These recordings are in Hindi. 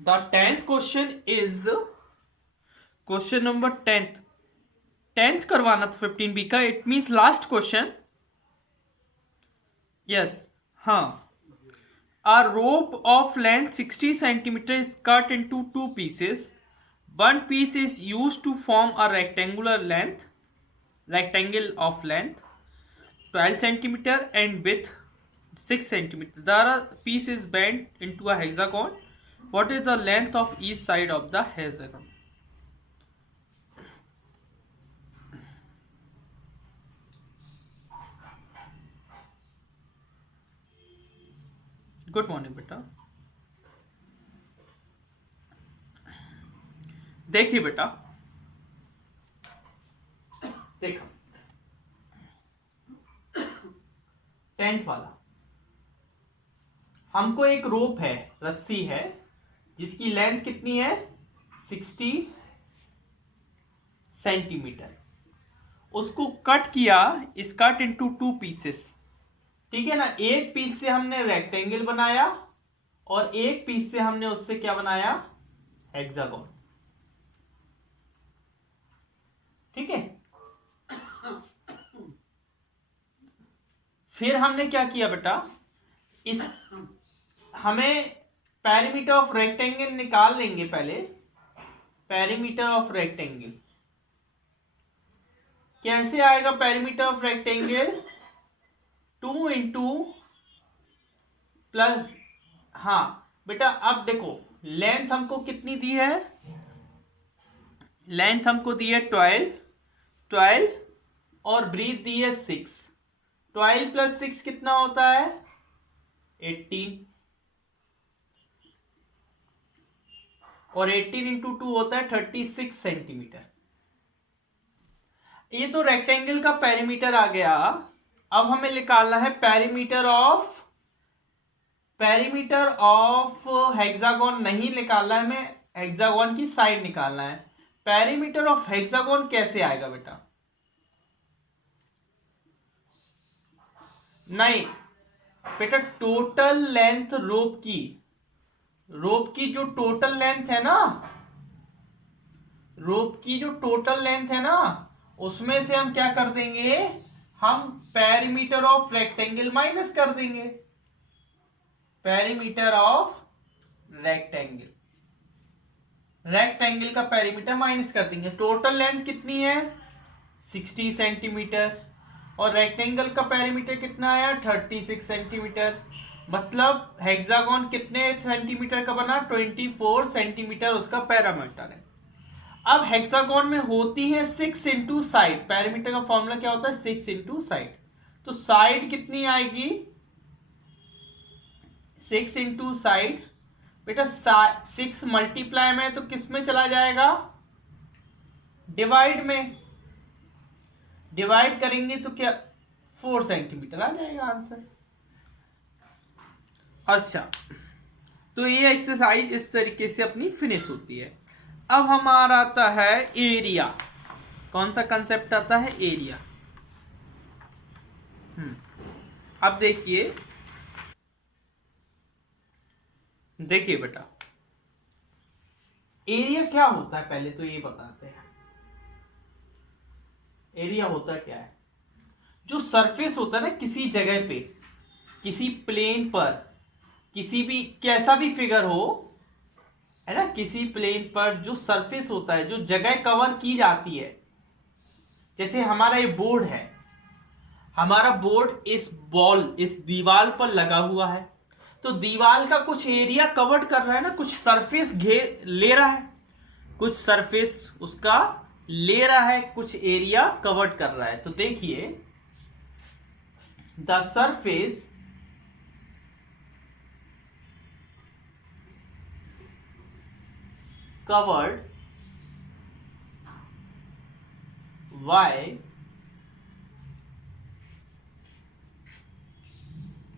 The 10th question is question number 10th करवाना था 15B का. It means last question. Yes. हाँ. A rope of length 60 centimeter is cut into two pieces. One piece is used to form a rectangle of length 12 centimeter and width 6 centimeter. The other piece is bent into a hexagon. What is the length of each side of the hexagon? Good morning बेटा. देखिए बेटा, देखो 10th वाला, हमको एक रोप है, रस्सी है, जिसकी लेंथ कितनी है 60 सेंटीमीटर. उसको कट किया, इस कट इनटू टू पीसेस. ठीक है ना. एक पीस से हमने रेक्टेंगल बनाया और एक पीस से हमने उससे क्या बनाया, हेक्सागोन. ठीक है. फिर हमने क्या किया बेटा, इस हमें पेरीमीटर ऑफ रेक्टेंगल निकाल लेंगे पहले. पेरीमीटर ऑफ रेक्टेंगल कैसे आएगा? Perimeter of rectangle 2 into plus. हाँ बेटा, अब देखो लेंथ हमको कितनी दी है, लेंथ हमको दी है 12 और ब्रीथ दी है 6. 12 प्लस 6 कितना होता है 18 और 18 इंटू 2 होता है 36 सेंटीमीटर. ये तो रेक्टेंगल का पेरीमीटर आ गया. अब हमें निकालना है पेरीमीटर ऑफ हेक्सागोन. नहीं निकालना है हमें, हेक्सागोन की साइड निकालना है. पेरीमीटर ऑफ हेक्सागोन कैसे आएगा बेटा? नहीं बेटा, टोटल लेंथ रोप की जो टोटल लेंथ है ना, रोप की जो टोटल लेंथ है ना, उसमें से हम क्या कर देंगे, हम पेरीमीटर ऑफ रेक्टेंगल माइनस कर देंगे. पेरीमीटर ऑफ रेक्टेंगल का पेरीमीटर माइनस कर देंगे. टोटल लेंथ कितनी है 60 सेंटीमीटर और रेक्टेंगल का पेरीमीटर कितना आया 36 सेंटीमीटर. मतलब हेक्सागोन कितने सेंटीमीटर का बना, 24 सेंटीमीटर उसका पैरामीटर है. अब हेक्सागोन में होती है 6 इंटू साइड. पेरीमीटर का फॉर्मूला क्या होता है 6 इंटू साइड. तो साइड कितनी आएगी 6 इंटू साइड. बेटा 6 मल्टीप्लाई में तो किस में चला जाएगा, डिवाइड में. डिवाइड करेंगे तो क्या 4 सेंटीमीटर आ जाएगा आंसर. अच्छा, तो ये एक्सरसाइज इस तरीके से अपनी फिनिश होती है. अब हमारा आता है एरिया. कौन सा कंसेप्ट आता है, एरिया. अब देखिए बेटा, एरिया क्या होता है पहले तो ये बताते हैं. एरिया होता क्या है, जो सरफेस होता है ना किसी जगह पे, किसी प्लेन पर, किसी भी कैसा भी फिगर हो, है ना, किसी प्लेन पर जो सरफेस होता है, जो जगह कवर की जाती है. जैसे हमारा ये बोर्ड है, हमारा बोर्ड इस दीवार पर लगा हुआ है, तो दीवार का कुछ एरिया कवर कर रहा है ना, कुछ सरफेस घेर ले रहा है, कुछ सरफेस उसका ले रहा है, कुछ एरिया कवर कर रहा है. तो देखिए the surface covered by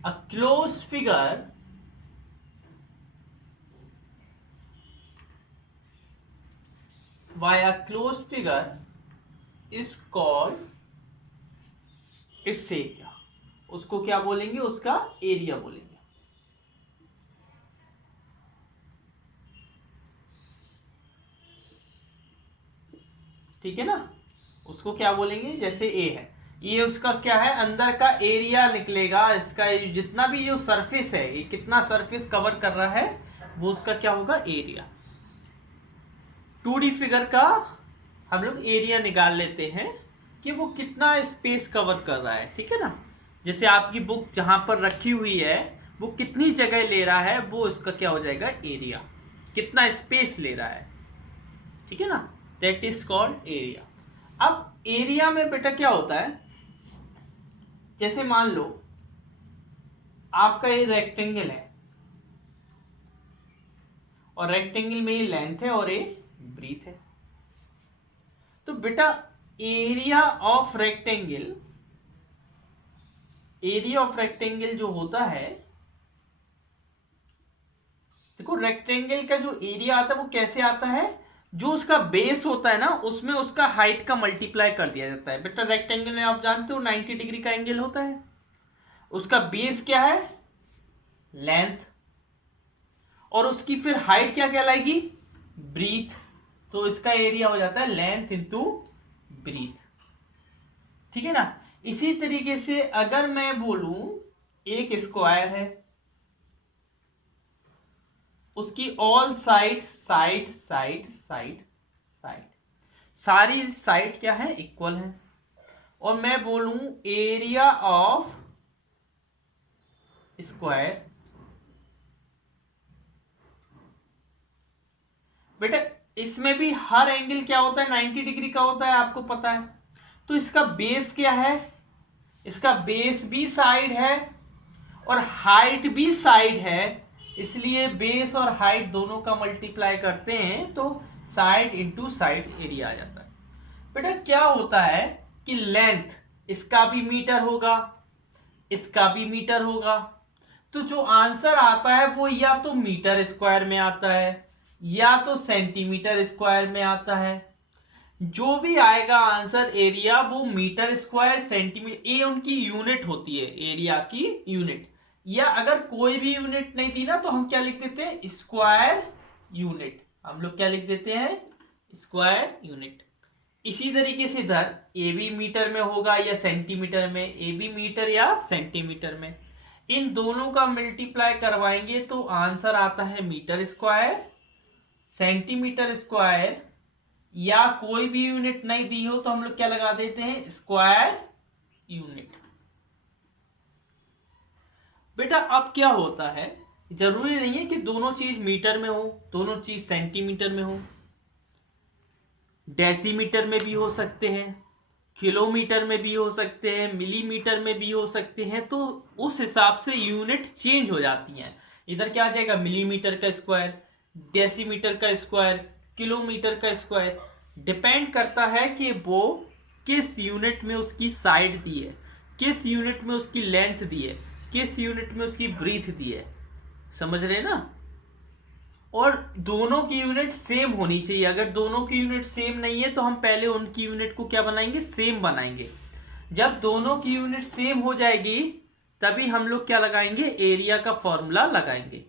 a closed figure is called its area. उसको क्या बोलेंगे, उसका एरिया बोलेंगे. ठीक है ना, उसको क्या बोलेंगे, जैसे ए है, ये उसका क्या है, अंदर का एरिया निकलेगा, इसका जितना भी जो सरफेस है, ये कितना सरफेस कवर कर रहा है, वो उसका क्या होगा, एरिया। 2D फिगर का हम लोग एरिया निकाल लेते हैं कि वो कितना स्पेस कवर कर रहा है, ठीक है ना। जैसे आपकी बुक जहां पर रखी हुई है वो कितनी जगह ले रहा है, वो उसका क्या हो जाएगा, एरिया, कितना स्पेस ले रहा है, ठीक है ना, दैट इज कॉल्ड एरिया। अब एरिया में बेटा क्या होता है, जैसे मान लो आपका ये रेक्टेंगल है और रेक्टेंगल में ये लेंथ है और ये ब्रीथ है, तो बेटा area of rectangle, area of rectangle जो होता है, देखो रेक्टेंगल का जो एरिया आता है वो कैसे आता है, जो उसका बेस होता है ना उसमें उसका हाइट का मल्टीप्लाई कर दिया जाता है। बेटा रेक्टेंगल में आप जानते हो 90 डिग्री का एंगल होता है, उसका बेस क्या है, लेंथ, और उसकी फिर हाइट क्या कहलाएगी, ब्रीथ, तो इसका एरिया हो जाता है लेंथ इंटू ब्रीथ, ठीक है ना। इसी तरीके से अगर मैं बोलूं एक स्क्वायर है, उसकी all side side side side side, सारी साइड क्या है, इक्वल है, और मैं बोलूं एरिया ऑफ स्क्वायर, बेटा इसमें भी हर एंगल क्या होता है, 90 डिग्री का होता है, आपको पता है। तो इसका बेस क्या है, इसका बेस भी साइड है और हाइट भी साइड है, इसलिए बेस और हाइट दोनों का मल्टीप्लाई करते हैं तो साइड इंटू साइड एरिया आ जाता है। बेटा क्या होता है कि लेंथ इसका भी मीटर होगा, इसका भी मीटर होगा, तो जो आंसर आता है वो या तो मीटर स्क्वायर में आता है या तो सेंटीमीटर स्क्वायर में आता है। जो भी आएगा आंसर एरिया वो मीटर स्क्वायर सेंटीमीटर, ये उनकी यूनिट होती है, एरिया की यूनिट, या अगर कोई भी यूनिट नहीं दी ना तो हम क्या लिख देते हैं, स्क्वायर यूनिट, हम लोग क्या लिख देते हैं, स्क्वायर यूनिट। इसी तरीके से इधर ए भी मीटर में होगा या सेंटीमीटर में, ए भी मीटर या सेंटीमीटर में, इन दोनों का मल्टीप्लाई करवाएंगे तो आंसर आता है मीटर स्क्वायर, सेंटीमीटर स्क्वायर, या कोई भी यूनिट नहीं दी हो तो हम लोग क्या लगा देते हैं, स्क्वायर यूनिट। बेटा अब क्या होता है, जरूरी नहीं है कि दोनों चीज मीटर में हो, दोनों चीज सेंटीमीटर में हो, डेसीमीटर में भी हो सकते हैं, किलोमीटर में भी हो सकते हैं, मिलीमीटर में भी हो सकते हैं, तो उस हिसाब से यूनिट चेंज हो जाती हैं। इधर क्या आ जाएगा, मिलीमीटर का स्क्वायर, डेसीमीटर का स्क्वायर, किलोमीटर का स्क्वायर, डिपेंड करता है कि वो किस यूनिट में उसकी साइड दी है, किस यूनिट में उसकी लेंथ दी है, किस यूनिट में उसकी ब्रीथ दी है, समझ रहे ना। और दोनों की यूनिट सेम होनी चाहिए, अगर दोनों की यूनिट सेम नहीं है तो हम पहले उनकी यूनिट को क्या बनाएंगे, सेम बनाएंगे। जब दोनों की यूनिट सेम हो जाएगी तभी हम लोग क्या लगाएंगे, एरिया का फॉर्मूला लगाएंगे।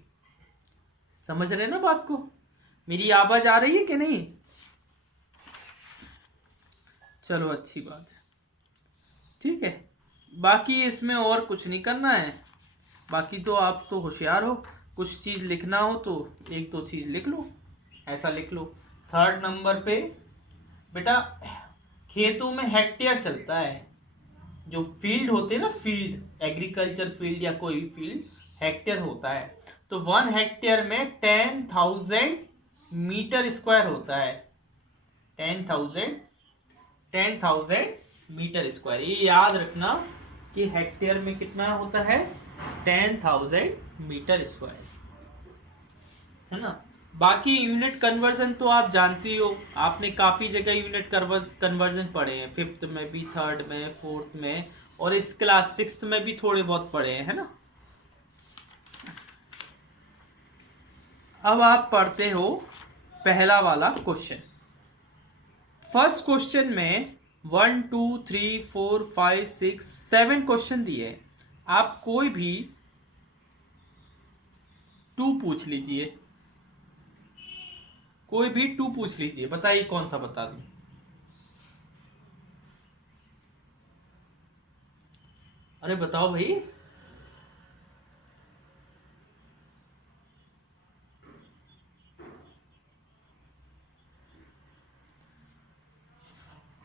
समझ रहे ना बात को, मेरी आवाज आ रही है कि नहीं, चलो अच्छी बात है, ठीक है। बाकी इसमें और कुछ नहीं करना है, बाकी तो आप तो होशियार हो, कुछ चीज लिखना हो तो एक दो चीज लिख लो, ऐसा लिख लो। 3rd नंबर पे बेटा खेतों में हेक्टेयर चलता है, जो फील्ड होते हैं ना, फील्ड एग्रीकल्चर फील्ड या कोई फील्ड, हेक्टेयर होता है, तो 1 हेक्टेयर में 10,000 मीटर स्क्वायर होता है, 10,000 मीटर स्क्वायर, ये याद रखना कि हेक्टेयर में कितना होता है, 10,000 मीटर स्क्वायर, है ना। बाकी यूनिट कन्वर्जन तो आप जानती हो, आपने काफी जगह यूनिट कन्वर्जन पढ़े हैं, 5th में भी, 3rd में, 4th में, और इस क्लास 6th में भी थोड़े बहुत पढ़े हैं, है ना। अब आप पढ़ते हो पहला वाला क्वेश्चन। फर्स्ट क्वेश्चन में 1 2 3 4 5 6 7 क्वेश्चन दिए, आप कोई भी 2 पूछ लीजिए, कोई भी 2 पूछ लीजिए, बताइए कौन सा बता दूं। अरे बताओ भाई।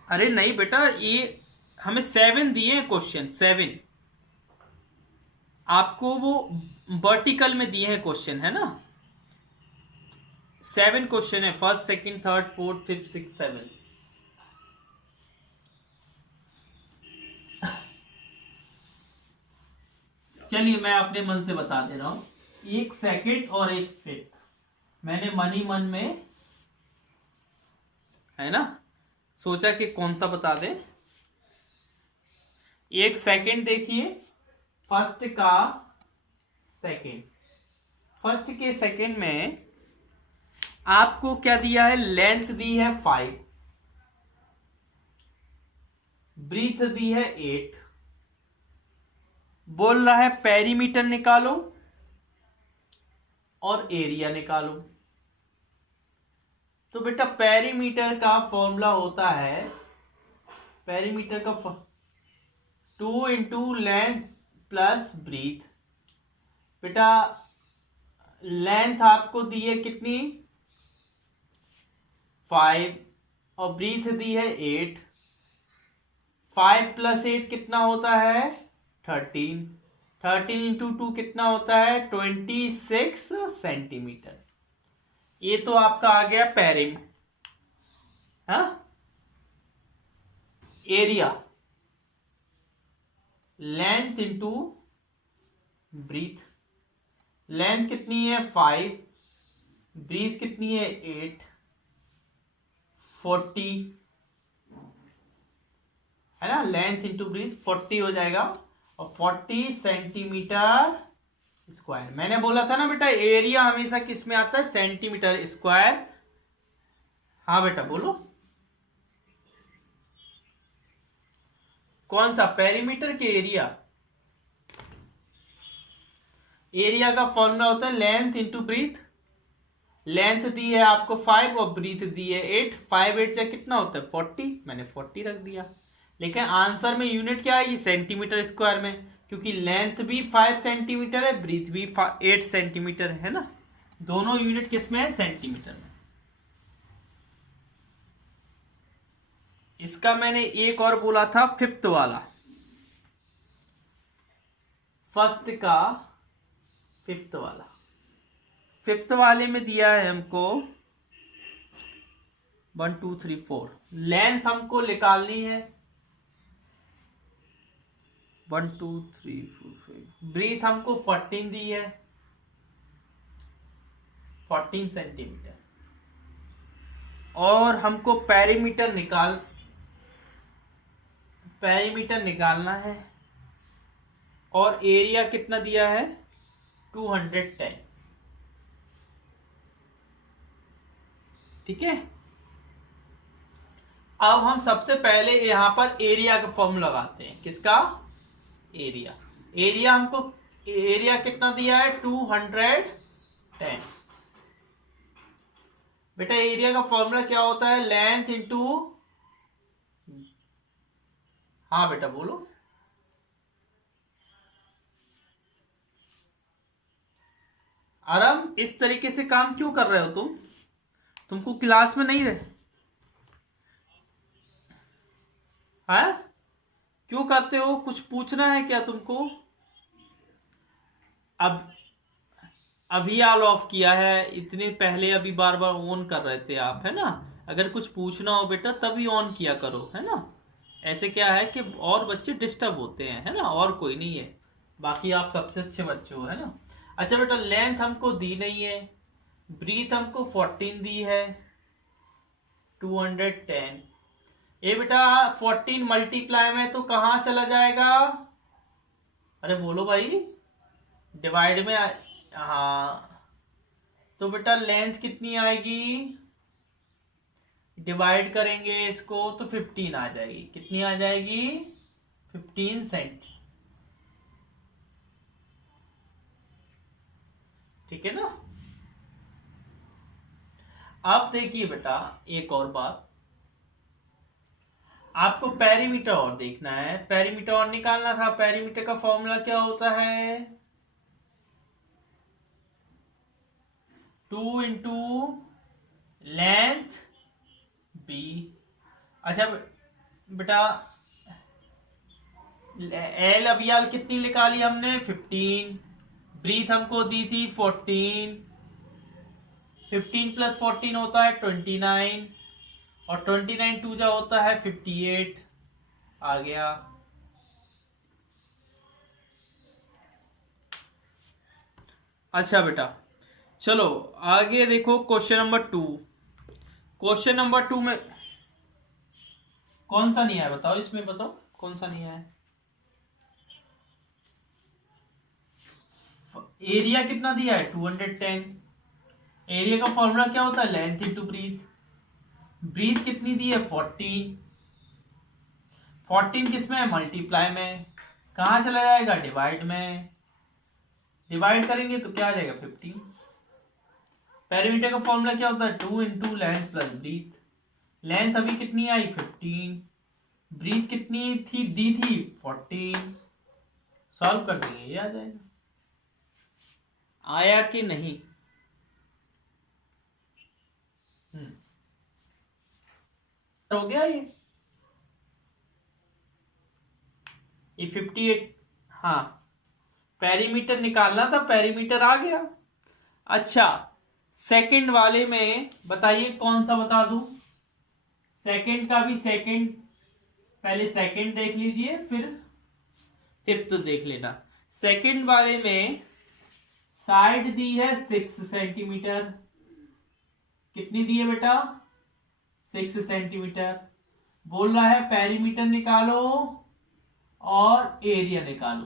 अरे नहीं बेटा, ये हमें 7 दिए हैं क्वेश्चन, 7 आपको वो वर्टिकल में दिए हैं क्वेश्चन, है ना। 7 क्वेश्चन है, first second third fourth fifth six 7। चलिए मैं अपने मन से बता दे रहा हूं, एक सेकंड और एक फिफ्थ मैंने मन ही मन में, है ना, सोचा कि कौन सा बता दे। एक सेकंड देखिए, फर्स्ट का सेकंड, फर्स्ट के सेकंड में आपको क्या दिया है, लेंथ दी है 5, ब्रीथ दी है 8, बोल रहा है पेरीमीटर निकालो और एरिया निकालो। तो बेटा पेरीमीटर का फॉर्मूला होता है, पेरीमीटर का 2 इंटू लेंथ प्लस ब्रीथ। बेटा लेंथ आपको दी है कितनी, 5, और ब्रीथ दी है 8। 5 प्लस 8 कितना होता है, 13। 13 इंटू 2 कितना होता है, 26 सेंटीमीटर। ये तो आपका आ गया पेरिम, हाँ। Area, length into breadth, length कितनी है 5, ब्रीथ कितनी है 8, 40, है ना। लेंथ इंटू ब्रीथ 40 हो जाएगा, और 40 सेंटीमीटर स्क्वायर। मैंने बोला था ना बेटा, एरिया हमेशा किस में आता है, सेंटीमीटर स्क्वायर। हाँ बेटा बोलो, कौन सा, पेरीमीटर के एरिया। एरिया का फॉर्मूला होता है लेंथ इंटू ब्रीथ। लेंथ दी है आपको 5 और ब्रीथ दी है 8। 5 8 जा कितना होता है 40, मैंने 40 रख दिया। लेकिन आंसर में यूनिट क्या आएगी, सेंटीमीटर स्क्वायर में, क्योंकि लेंथ भी 5 सेंटीमीटर है, ब्रीथ भी 8 सेंटीमीटर है ना। दोनों यूनिट किस में है, सेंटीमीटर में। इसका मैंने एक और बोला था, फिफ्थ वाला, फर्स्ट का फिफ्थ वाला। फिफ्थ वाले में दिया है हमको 1 2 3 4, लेंथ हमको निकालनी है 1 2 3 4 5, ब्रीथ हमको 14 दी है, 14 सेंटीमीटर, और हमको पेरीमीटर निकालना है, और एरिया कितना दिया है 210। ठीक है। अब हम सबसे पहले यहां पर एरिया का फॉर्मूला लगाते हैं, किसका, एरिया। एरिया हमको, एरिया कितना दिया है 210। बेटा एरिया का फॉर्मूला क्या होता है, लेंथ इंटू, हाँ बेटा बोलो, आराम। इस तरीके से काम क्यों कर रहे हो तुमको क्लास में नहीं रहे, है, क्यों करते हो, कुछ पूछना है क्या तुमको। अब अभी ऑल ऑफ किया है, इतने पहले अभी बार बार ऑन कर रहे थे आप, है ना। अगर कुछ पूछना हो बेटा तभी ऑन किया करो, है ना। ऐसे क्या है कि और बच्चे डिस्टर्ब होते हैं, है ना, और कोई नहीं है। बाकी आप सबसे अच्छे बच्चे हो, है ना। अच्छा बेटा लेंथ हमको दी नहीं है, ब्रीथ हमको 14 दी है, 210। ये बेटा 14 मल्टीप्लाई में तो कहाँ चला जाएगा, अरे बोलो भाई, डिवाइड में हाँ। तो बेटा लेंथ कितनी आएगी, डिवाइड करेंगे इसको तो 15 आ जाएगी, कितनी आ जाएगी 15 सेंट। ठीक है ना। अब देखिए बेटा एक और बात, आपको पेरीमीटर और देखना है, पेरीमीटर और निकालना था। पेरीमीटर का फॉर्मूला क्या होता है? 2 इंटू लेंथ बी। अच्छा बेटा, एल अभियाल कितनी निकाली हमने? 15। ब्रीथ हमको दी थी 14। 15 प्लस 14 होता है 29, और 29 टू जा होता है 58। आ गया। अच्छा बेटा, चलो आगे देखो क्वेश्चन नंबर 2। क्वेश्चन नंबर 2 में कौन सा नहीं आया बताओ, इसमें बताओ कौन सा नहीं आया। एरिया कितना दिया है? 210। एरिया का फॉर्मूला क्या होता है? Length into breathe. ब्रीथ कितनी दी है? 14। 14 किस में है? मल्टीप्लाई में। कहां चला जाएगा? डिवाइड में। डिवाइड करेंगे तो क्या आ जाएगा? 15। पेरीमीटर का फॉर्मूला क्या होता है? 2 into length plus breadth. Length अभी कितनी आई? 15। ब्रीथ कितनी थी दी थी? 14। सॉल्व कर देंगे, ये आ जाएगा। आया कि नहीं? हो गया ये 58। हाँ, पेरीमीटर निकालना था, पेरीमीटर आ गया। अच्छा, सेकंड वाले में बताइए कौन सा बता दूं? सेकंड का भी सेकंड, पहले सेकंड देख लीजिए फिर फिफ्थ देख लेना। सेकंड वाले में साइड दी है 6 सेंटीमीटर। कितनी दी है बेटा? 6 सेंटीमीटर। बोल रहा है पेरीमीटर निकालो और एरिया निकालो।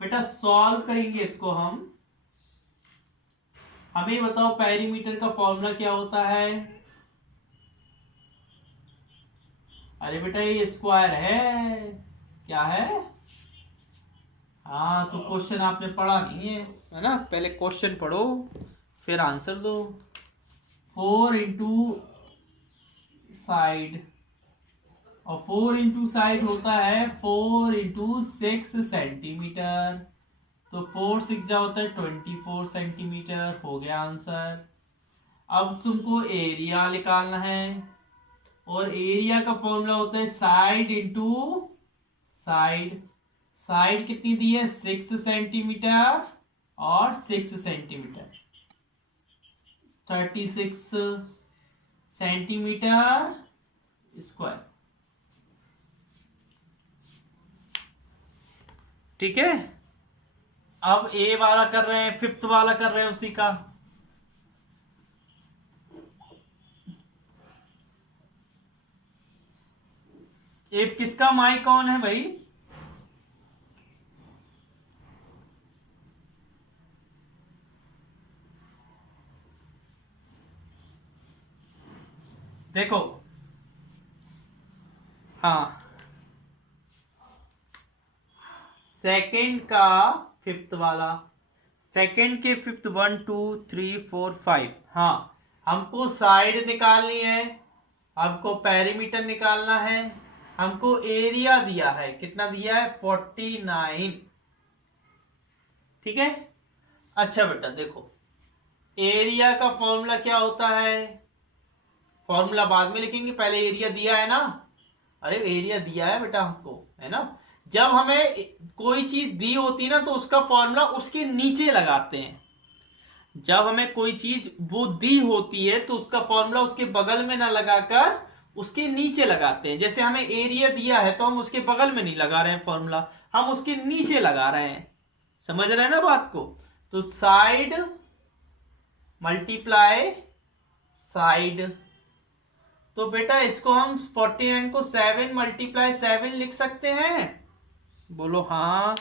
बेटा सॉल्व करेंगे इसको हम। हमें बताओ पेरीमीटर का फॉर्मूला क्या होता है? अरे बेटा ये स्क्वायर है। क्या है? हाँ, तो क्वेश्चन आपने पढ़ा नहीं है ना? पहले क्वेश्चन पढ़ो फिर आंसर दो। 4 इंटू साइड, और 4 इंटू साइड होता है 4 इंटू 6 सेंटीमीटर। तो 4 6 जा होता है 24 सेंटीमीटर। हो गया आंसर। अब तुमको एरिया निकालना है, और एरिया का फॉर्मूला होता है साइड इंटू साइड। साइड कितनी दी है? 6 सेंटीमीटर, और 6 सेंटीमीटर 36 सेंटीमीटर स्क्वायर। ठीक है। अब ए वाला कर रहे हैं, फिफ्थ वाला कर रहे हैं उसी का। ए किसका माई कौन है भाई? देखो, हाँ, सेकंड का फिफ्थ वाला। सेकंड के फिफ्थ 1 2 3 4 5। हाँ, हमको साइड निकालनी है, हमको पेरीमीटर निकालना है, हमको एरिया दिया है। कितना दिया है? 49। ठीक है। अच्छा बेटा देखो, एरिया का फॉर्मूला क्या होता है? फॉर्मूला बाद में लिखेंगे, पहले एरिया दिया है ना। अरे एरिया दिया है बेटा हमको, है ना। जब हमें कोई चीज दी होती है ना तो उसका फॉर्मूला उसके नीचे लगाते हैं। जब हमें कोई चीज वो दी होती है तो उसका फॉर्मूला उसके बगल में ना लगाकर उसके नीचे लगाते हैं। जैसे हमें एरिया दिया है तो हम उसके बगल में नहीं लगा रहे हैं फॉर्मूला, हम उसके नीचे लगा रहे हैं। समझ रहे हैं ना बात को? तो साइड मल्टीप्लाई साइड। तो बेटा इसको हम 49 को 7 मल्टीप्लाई 7 लिख सकते हैं। बोलो हाँ।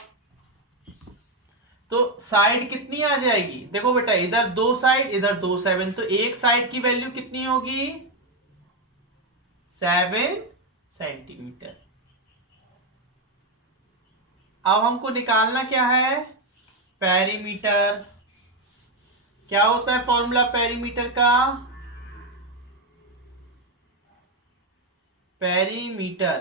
तो साइड कितनी आ जाएगी? देखो बेटा, इधर 2 साइड, इधर 2 7, तो एक साइड की वैल्यू कितनी होगी? 7 सेंटीमीटर। अब हमको निकालना क्या है? पेरीमीटर। क्या होता है फॉर्मूला पेरीमीटर का? पेरीमीटर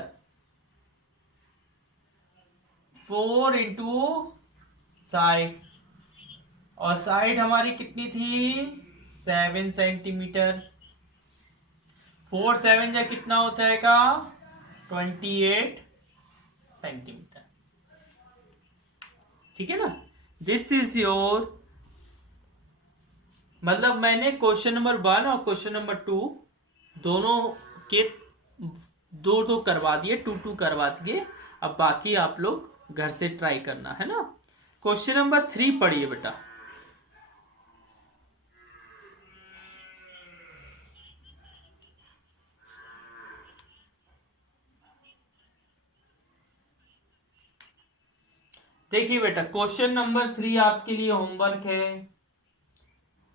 4 इंटू साइड, और साइड हमारी कितनी थी 7 सेंटीमीटर। 4 7 या कितना हो जाएगा 28 सेंटीमीटर। ठीक है ना। दिस इज योर, मतलब मैंने क्वेश्चन नंबर 1 और क्वेश्चन नंबर 2 दोनों के दो करवा दिए, 2 करवा दिए। अब बाकी आप लोग घर से ट्राई करना है ना। क्वेश्चन नंबर 3 पढ़िए बेटा। देखिए बेटा, क्वेश्चन नंबर 3 आपके लिए होमवर्क है,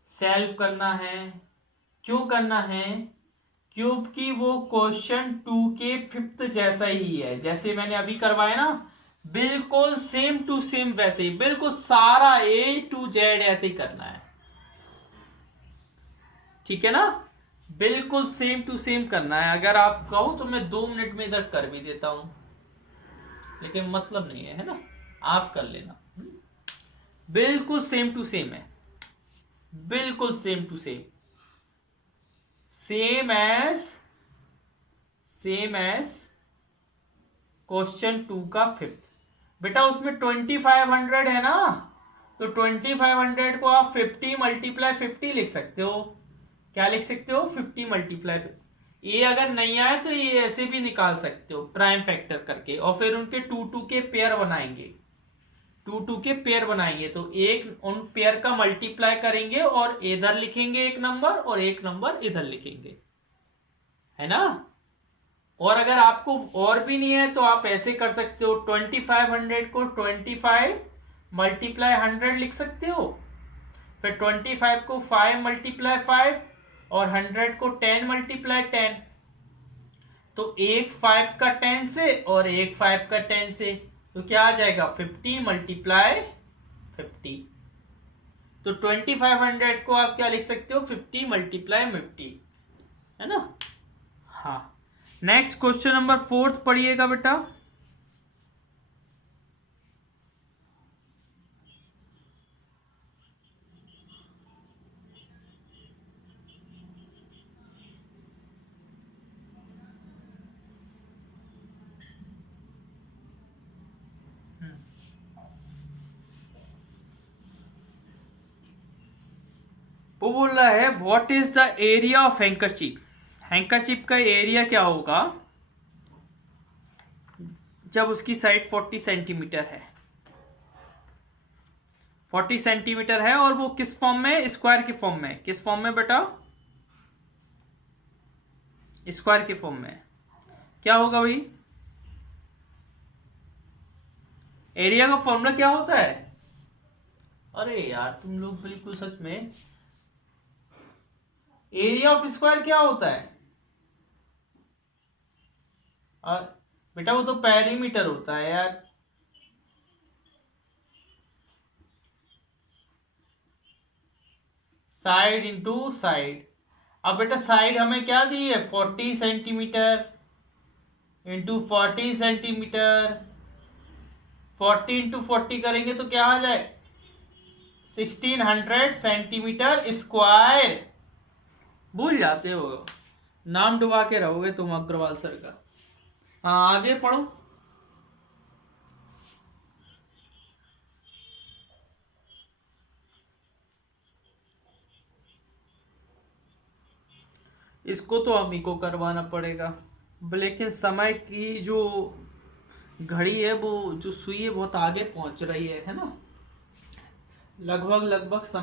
सेल्फ करना है। क्यों करना है, क्योंकि वो क्वेश्चन 2 के 5th जैसा ही है, जैसे मैंने अभी करवाया ना, बिल्कुल सेम टू सेम वैसे ही, बिल्कुल सारा A to Z ऐसे ही करना है। ठीक है ना, बिल्कुल सेम टू सेम करना है। अगर आप कहो तो मैं 2 मिनट में इधर कर भी देता हूं, लेकिन मतलब नहीं है ना, आप कर लेना। बिल्कुल सेम टू सेम है, बिल्कुल same to same, same as question 2 का 5th। बेटा उसमें 2500 है ना, तो 2500 को आप 50 × 50 लिख सकते हो। क्या लिख सकते हो 50 × 50। ये अगर नहीं आए तो ये ऐसे भी निकाल सकते हो प्राइम फैक्टर करके, और फिर उनके 2 के पेयर बनाएंगे, 2 के पेयर बनाएंगे। तो एक उन पेयर का मल्टीप्लाई करेंगे और इधर लिखेंगे एक नंबर और एक नंबर इधर लिखेंगे, है ना। और अगर आपको और भी नहीं है तो आप ऐसे कर सकते हो, 2500 को 25 × 100 लिख सकते हो, फिर 25 को 5 × 5 और 100 को 10 × 10। तो एक 5 का 10 से और एक 5 का 10 से, तो क्या आ जाएगा 50 × 50। तो 2500 को आप क्या लिख सकते हो 50 × 50, है ना। हाँ, नेक्स्ट क्वेश्चन नंबर 4 पढ़िएगा बेटा। वो बोल रहा है what is the area of handkerchief. Handkerchief का एरिया क्या होगा जब उसकी साइड 40 सेंटीमीटर है। 40 सेंटीमीटर है और वो किस फॉर्म में, स्क्वायर के फॉर्म में। किस फॉर्म में बेटा, स्क्वायर के फॉर्म में। क्या होगा भाई, एरिया का फॉर्मूला क्या होता है। अरे यार तुम लोग बिल्कुल सच में, एरिया ऑफ स्क्वायर क्या होता है। और बेटा वो तो पेरीमीटर होता है यार। Side into side. अब बेटा साइड हमें क्या दी है 40 सेंटीमीटर इंटू 40 सेंटीमीटर। 40 इंटू 40 करेंगे तो क्या आ जाए 1600 सेंटीमीटर स्क्वायर। भूल जाते हो, नाम डुबा के रहोगे तुम अग्रवाल सर का। हाँ आगे पढ़ो। इसको तो हम ही को करवाना पड़ेगा, लेकिन समय की जो घड़ी है, वो जो सुई है बहुत आगे पहुंच रही है ना। लगभग समय